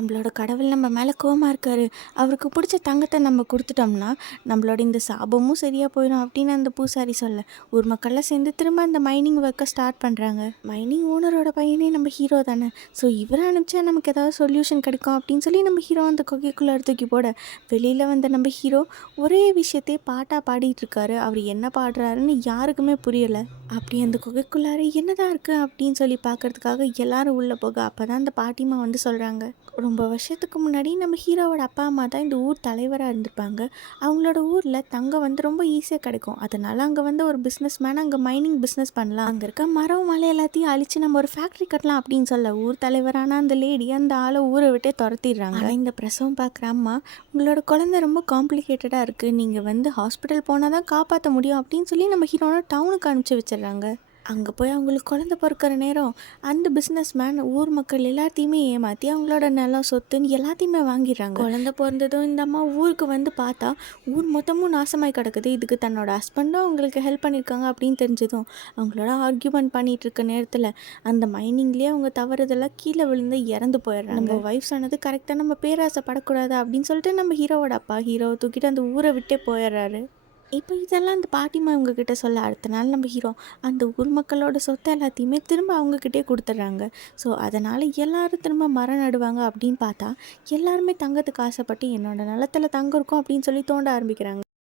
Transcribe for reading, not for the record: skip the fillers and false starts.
நம்மளோட கடவுள் நம்ம மேலே கோவமா இருக்காரு. அவருக்கு பிடிச்ச தங்கத்த நம்ம குடுத்துட்டோம்னா, நம்மளோட இந்த சாபமும் சரியா போயிடும் அப்படின்னு அந்த பூசாரி சொல்ல, ஊர் மக்கள்லாம் சேர்ந்து திரும்ப அந்த மைனிங் ஒர்க்க ஸ்டார்ட் பண்றாங்க. மைனிங் ஓனரோட பையனே நம்ம ஹீரோ தானே. ஸோ இவர அனுப்பிச்சா நமக்கு ஏதாவது சொல்யூஷன் கிடைக்கும் அப்படின்னு சொல்லி நம்ம ஹீரோ அந்த குகைக்குள்ள தூக்கி போட, வெளியில வந்த நம்ம ஹீரோ ஒரே விஷயத்தையே பாட்டா பாடிட்டு இருக்காரு. அவர் என்ன பாடுறாருன்னு யாருக்குமே புரியல. அப்படி அந்த குகைக்குள்ளார என்னதான் இருக்கு அப்படின்னு சொல்லி பார்க்கறதுக்காக எல்லாரும் உள்ள போக, அப்பதான் அந்த பாட்டிமா வந்து சொல்றாங்க, ரொம்ப வருஷத்துக்கு முன்னாடி நம்ம ஹீரோவோட அப்பா அம்மா தான் இந்த ஊர் தலைவராக இருந்திருப்பாங்க. அவங்களோட ஊரில் தங்கம் வந்து ரொம்ப ஈஸியாக கிடைக்கும். அதனால அங்கே வந்து ஒரு பிஸ்னஸ் மேன் அங்கே மைனிங் பிஸ்னஸ் பண்ணலாம், அங்கே இருக்க மரம் மலை எல்லாத்தையும் அழித்து நம்ம ஒரு ஃபேக்ட்ரி கட்டலாம் அப்படின்னு சொல்ல, ஊர் தலைவரான அந்த லேடி அந்த ஆளை ஊரை விட்டே துரத்திடுறாங்க. ஆனால் இந்த பிரசவம் பார்க்குற அம்மா, உங்களோட குழந்தை ரொம்ப காம்ப்ளிகேட்டடாக இருக்குது, நீங்கள் வந்து ஹாஸ்பிட்டல் போனால் தான் காப்பாற்ற முடியும் அப்படின்னு சொல்லி நம்ம ஹீரோனை டவுனுக்கு அனுப்பிச்சி வச்சிடுறாங்க. அங்கே போய் அவங்களுக்கு குழந்த பிறக்கிற நேரம் அந்த பிஸ்னஸ் மேன் ஊர் மக்கள் எல்லாத்தையுமே ஏமாற்றி அவங்களோட நிலம் சொத்துன்னு எல்லாத்தையுமே வாங்கிடுறாங்க. குழந்த பிறந்ததும் இந்த அம்மா ஊருக்கு வந்து பார்த்தா ஊர் மொத்தமும் நாசமாய் கிடக்குது. இதுக்கு தன்னோட ஹஸ்பண்டும் அவங்களுக்கு ஹெல்ப் பண்ணியிருக்காங்க அப்படின்னு தெரிஞ்சதும் அவங்களோட ஆர்கியூமெண்ட் பண்ணிகிட்டு இருக்க நேரத்தில் அந்த மைனிங்லேயே அவங்க தவறுதெல்லாம் கீழே விழுந்து இறந்து போயிடுறாங்க. நம்ம ஒய்ஃப் சொன்னது கரெக்டாக, நம்ம பேராசைப்படக்கூடாது அப்படின்னு சொல்லிட்டு நம்ம ஹீரோவோட அப்பா ஹீரோவை தூக்கிட்டு அந்த ஊரை விட்டே போயிடுறாரு. இப்போ இதெல்லாம் அந்த பாட்டிமா இவங்ககிட்ட சொல்ல, அடுத்த நாள் நம்ம ஹீரோ அந்த ஊர் மக்களோட சொத்தை எல்லாத்தையுமே திரும்ப அவங்கக்கிட்டே கொடுத்துட்றாங்க. ஸோ அதனால் எல்லாரும் திரும்ப மரம் நடுவாங்க அப்படின்னு பார்த்தா, எல்லாருமே தங்கத்துக்கு ஆசைப்பட்டு என்னோட நிலத்துல தங்கம் இருக்கும் அப்படின்னு சொல்லி தோண்ட ஆரம்பிக்கிறாங்க.